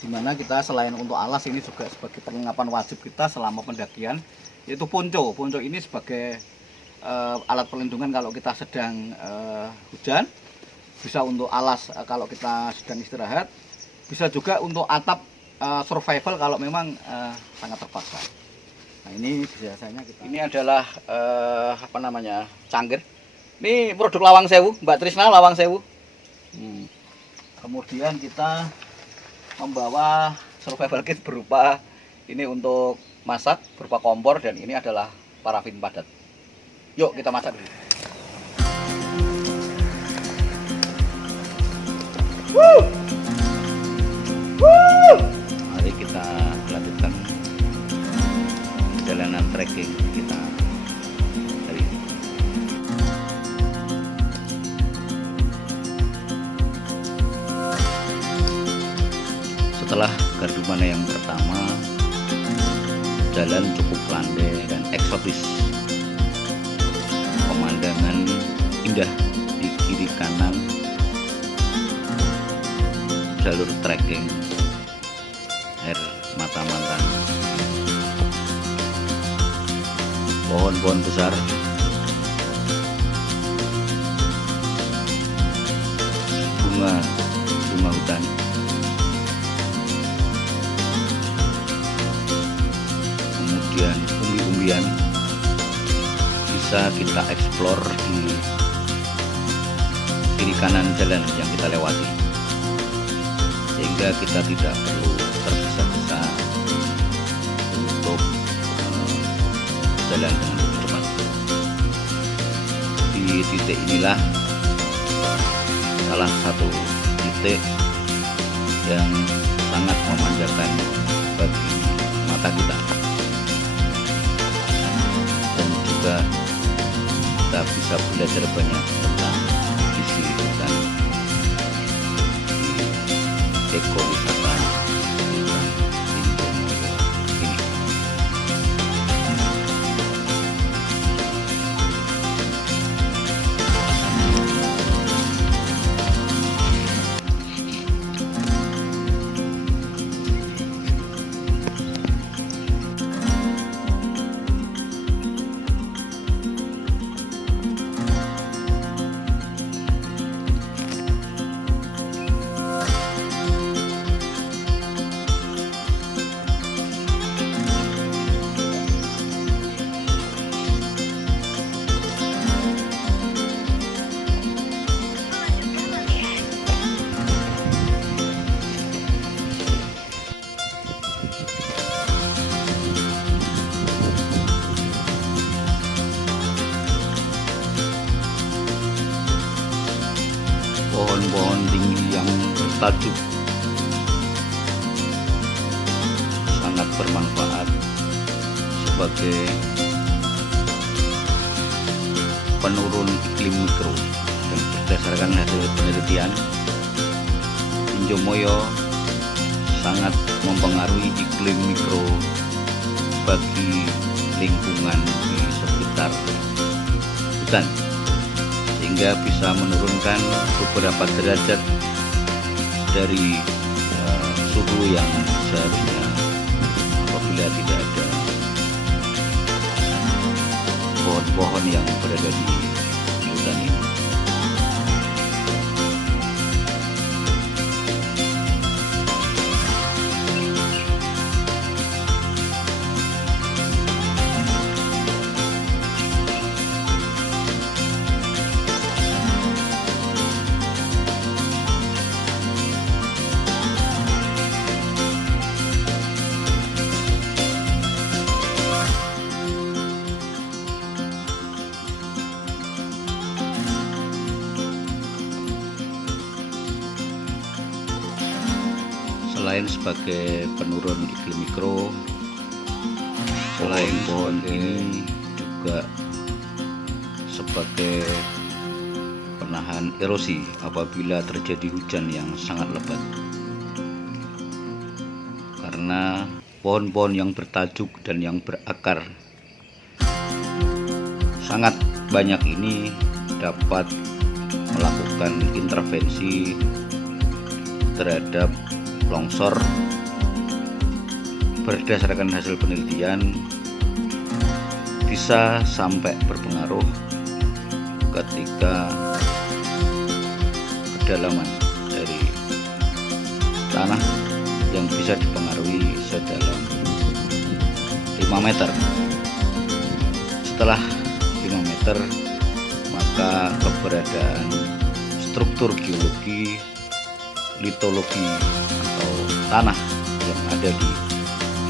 Dimana kita selain untuk alas, ini juga sebagai perlengkapan wajib kita selama pendakian, yaitu ponco. Ponco ini sebagai alat perlindungan kalau kita sedang hujan, bisa untuk alas kalau kita sedang istirahat, bisa juga untuk atap survival kalau memang sangat terpaksa. Nah, ini biasanya kita. Ini adalah cangkir. Ini produk Lawang Sewu, Mbak Trisna, Lawang Sewu. Kemudian kita membawa survival kit berupa ini untuk masak, berupa kompor, dan ini adalah parafin padat. Yuk kita masak dulu. Mari kita lanjutkan perjalanan trekking kita hari ini. Setelah gardu mana yang pertama, jalan cukup landai dan eksotis. Pemandangan indah di kiri kanan, jalur trekking air mata mantan, pohon-pohon besar, bunga hutan, kemudian umbi-umbian bisa kita eksplor di kiri kanan jalan yang kita lewati, sehingga kita tidak perlu tergesa-gesa untuk jalan dengan lebih cepat. Di titik inilah salah satu titik yang sangat memanjakan bagi mata kita, dan juga kita bisa belajar banyak tentang isi hutan ekowisata hutan Linjomoyo ini. Pohon-pohon tinggi yang bertajuk sangat bermanfaat sebagai penurun iklim mikro, dan berdasarkan hasil penelitian, Linjomoyo sangat mempengaruhi iklim mikro bagi lingkungan di sekitar hutan, sehingga bisa menurunkan beberapa derajat dari suhu yang seharusnya apabila tidak ada pohon-pohon yang berada di hutan ini. Selain sebagai penurun iklim mikro, selain pohon ini juga sebagai penahan erosi apabila terjadi hujan yang sangat lebat. Karena pohon-pohon yang bertajuk dan yang berakar sangat banyak ini dapat melakukan intervensi terhadap longsor berdasarkan hasil penelitian bisa sampai berpengaruh ketika kedalaman dari tanah yang bisa dipengaruhi sedalam 5 meter. Setelah 5 meter, maka keberadaan struktur geologi, litologi atau tanah yang ada di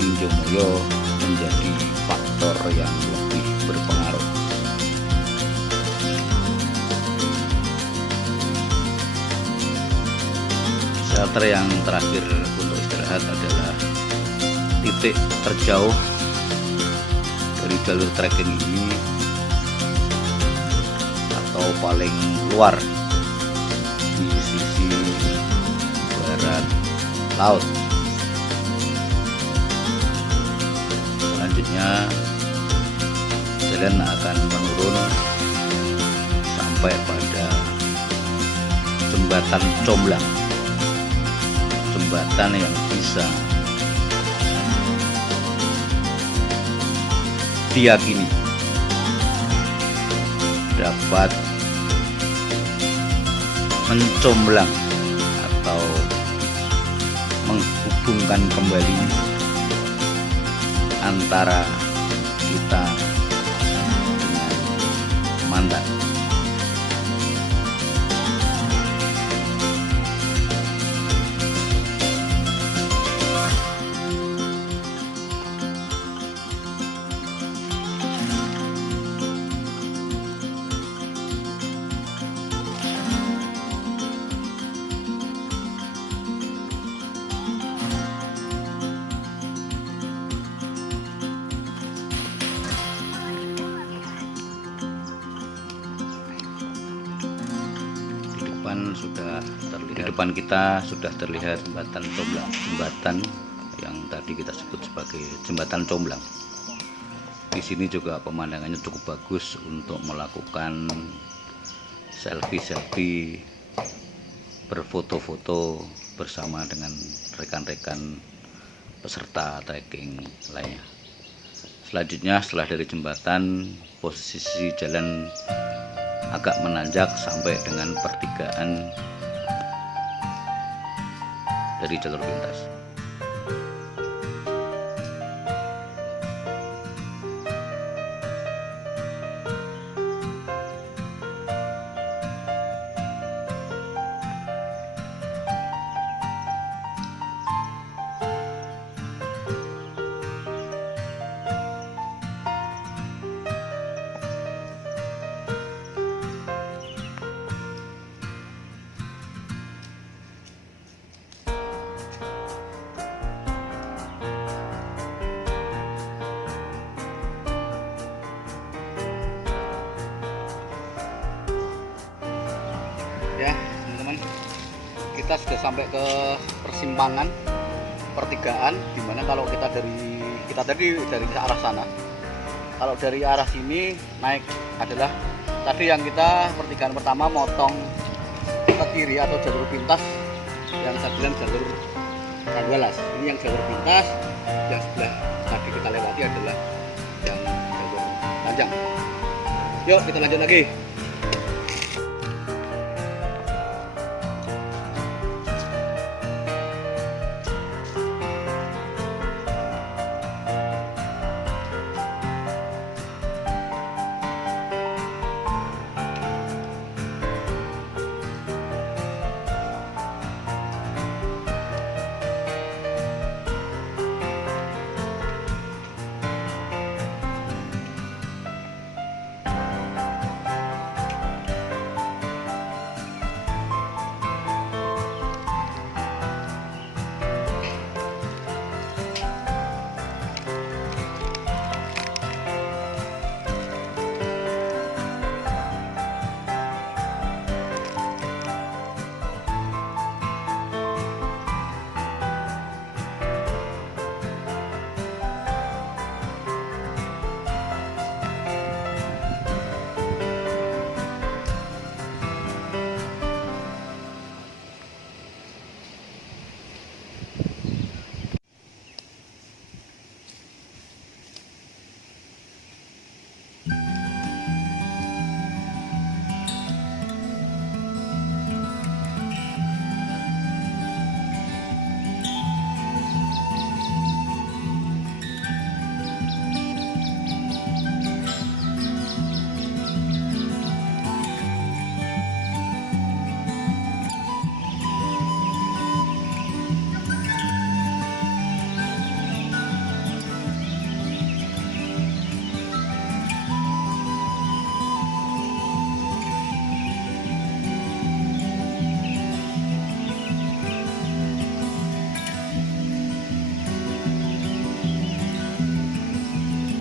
Injomoyo menjadi faktor yang lebih berpengaruh. Shelter yang terakhir untuk istirahat adalah titik terjauh dari jalur trekking ini atau paling luar di sisi barat laut. Selanjutnya jalan akan menurun sampai pada jembatan Comblang, jembatan yang bisa diyakini dapat mencomblang atau menghubungkan kembali antara kita dengan mantan. Di depan kita sudah terlihat jembatan Comblang, jembatan yang tadi kita sebut sebagai jembatan Comblang. Di sini juga pemandangannya cukup bagus untuk melakukan selfie, berfoto-foto bersama dengan rekan-rekan peserta trekking lainnya. Selanjutnya, setelah dari jembatan, posisi jalan agak menanjak sampai dengan pertigaan dari jalur lintas. Ya teman-teman, kita sudah sampai ke persimpangan pertigaan, dimana kalau kita tadi dari arah sana, kalau dari arah sini naik adalah tadi yang kita pertigaan pertama motong ke kiri atau jalur pintas, yang saya bilang jalur Kandualas. Ini yang jalur pintas, yang sebelah tadi kita lewati adalah yang jalur panjang. Yuk kita lanjut lagi.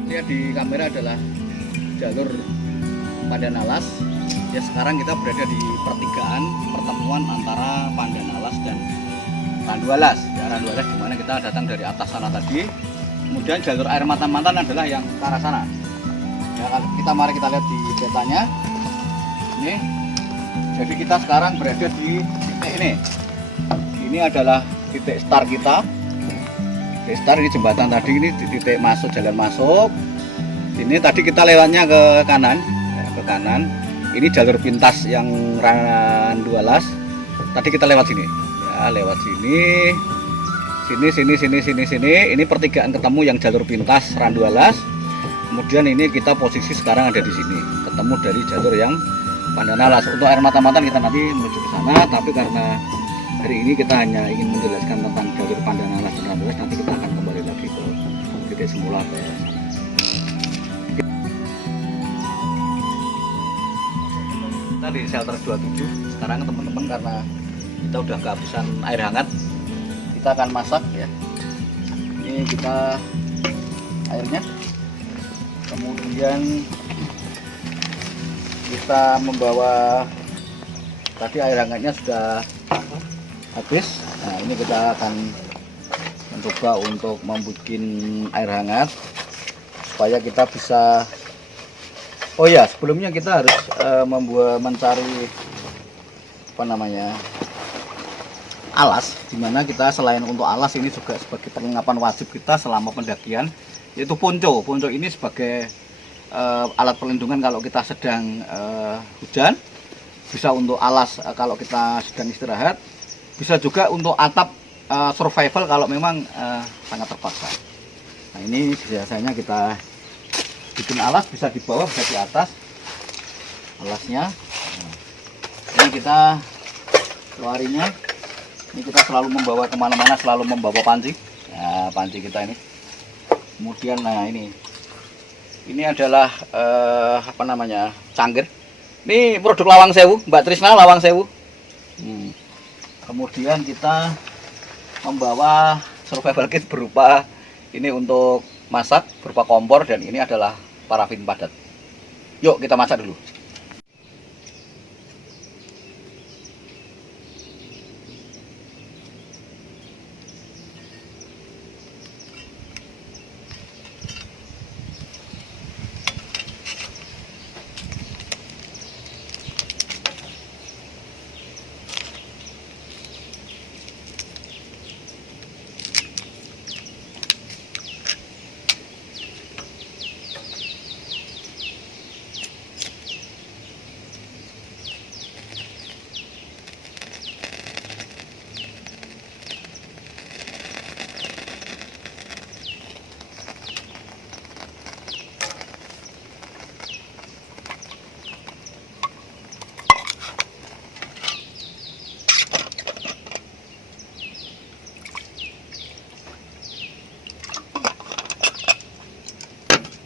lihat di kamera adalah jalur Pandanalas. Ya, sekarang kita berada di pertigaan pertemuan antara Pandanalas dan Randualas. Ya, Randualas dimana kita datang dari atas sana tadi. Kemudian jalur air Matan-Matan adalah yang ke arah sana. Ya, mari kita lihat di petanya. Ini. Jadi kita sekarang berada di titik ini. Ini adalah titik start kita. Titik start ini jembatan tadi, ini titik masuk, jalan masuk. Ini tadi kita lewatnya ke kanan, ya, ke kanan. Ini jalur pintas yang Randualas. Tadi kita lewat sini, ya, lewat sini, sini. Ini pertigaan ketemu yang jalur pintas Randualas. Kemudian ini kita posisi sekarang ada di sini, ketemu dari jalur yang Pandanalas. Untuk air Matan-Matan kita nanti menuju ke sana, tapi karena hari ini kita hanya ingin menjelaskan tentang jalur Pandanalas dan Randualas, nanti kita akan kembali lagi ke titik semula ke sana. Kita di shelter 27 sekarang teman-teman, karena kita udah kehabisan air hangat, kita akan masak ya. Ini kita airnya, kemudian kita membawa, tadi air hangatnya sudah habis. Nah, ini kita akan mencoba untuk membuat air hangat supaya kita bisa, oh ya, sebelumnya kita harus mencari apa namanya, alas, dimana kita selain untuk alas ini juga sebagai perlengkapan wajib kita selama pendakian, yaitu ponco. Ponco ini sebagai alat perlindungan kalau kita sedang hujan, bisa untuk alas kalau kita sedang istirahat, bisa juga untuk atap survival kalau memang sangat terpaksa. Nah, ini biasanya kita bikin alas, bisa di bawah, bisa di atas alasnya. Nah, ini kita larinya, ini kita selalu membawa kemana-mana, selalu membawa panci. Nah, panci kita ini. Kemudian, nah ini adalah apa namanya, cangkir. Ini produk Lawang Sewu, Mbak Trisna, Lawang Sewu. Kemudian kita membawa survival kit berupa ini untuk masak, berupa kompor, dan ini adalah parafin padat. Yuk kita masak dulu.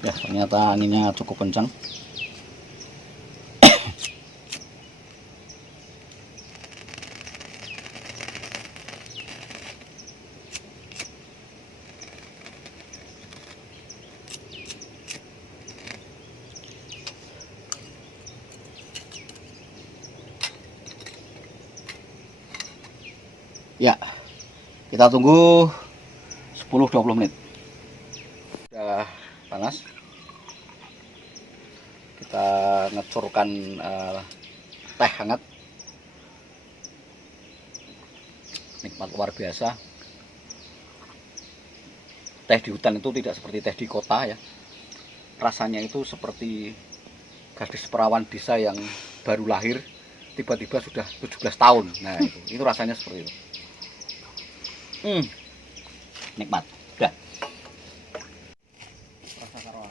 Ya, ternyata anginnya cukup kencang. Ya, kita tunggu 10-20 menit. Sudah panas. Kita ngecurkan teh hangat. Nikmat luar biasa. Teh di hutan itu tidak seperti teh di kota ya. Rasanya itu seperti gadis perawan desa yang baru lahir, tiba-tiba sudah 17 tahun. Nah, itu rasanya seperti itu. Nikmat. Udah. Rasa karo.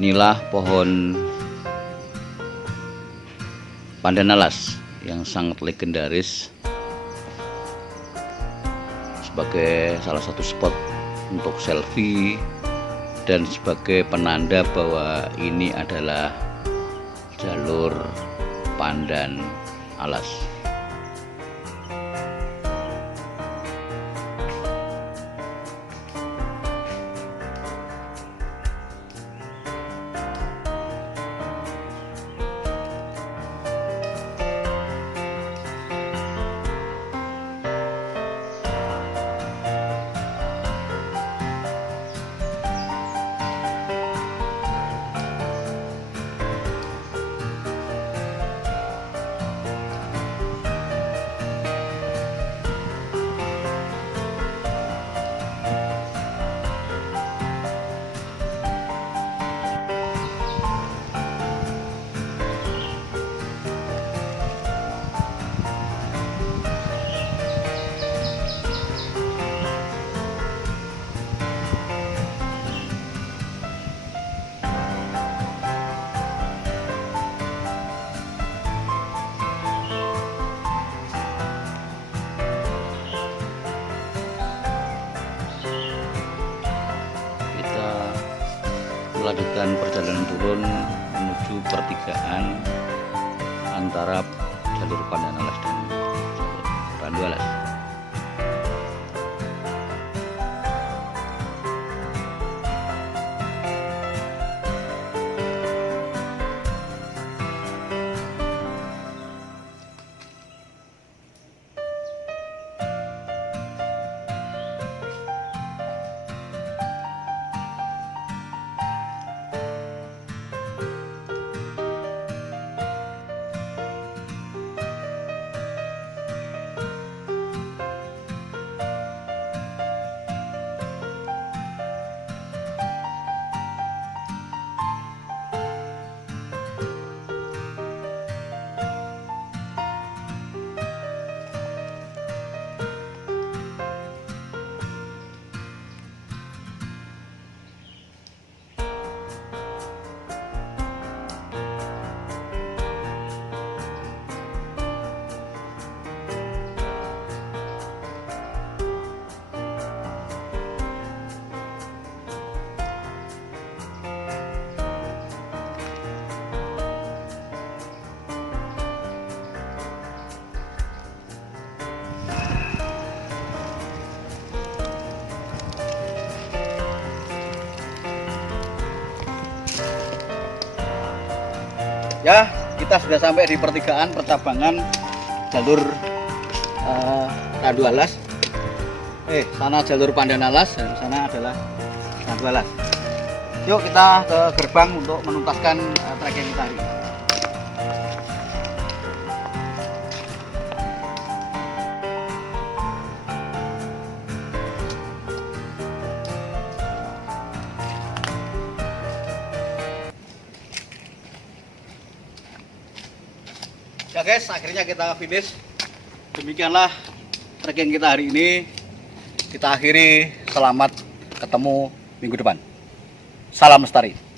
Inilah pohon pandan alas yang sangat legendaris sebagai salah satu spot untuk selfie dan sebagai penanda bahwa ini adalah jalur pandan alas. Melanjutkan perjalanan turun menuju pertigaan antara jalur pandan alas dan jalur pandu alas. Ya, kita sudah sampai di pertigaan percabangan jalur Pandu Alas. Sana jalur Pandan Alas dan sana adalah Pandu Alas. Yuk kita ke gerbang untuk menuntaskan trekking kita hari ini. Ya guys, akhirnya kita finish. Demikianlah trekking kita hari ini. Kita akhiri, selamat ketemu minggu depan. Salam lestari.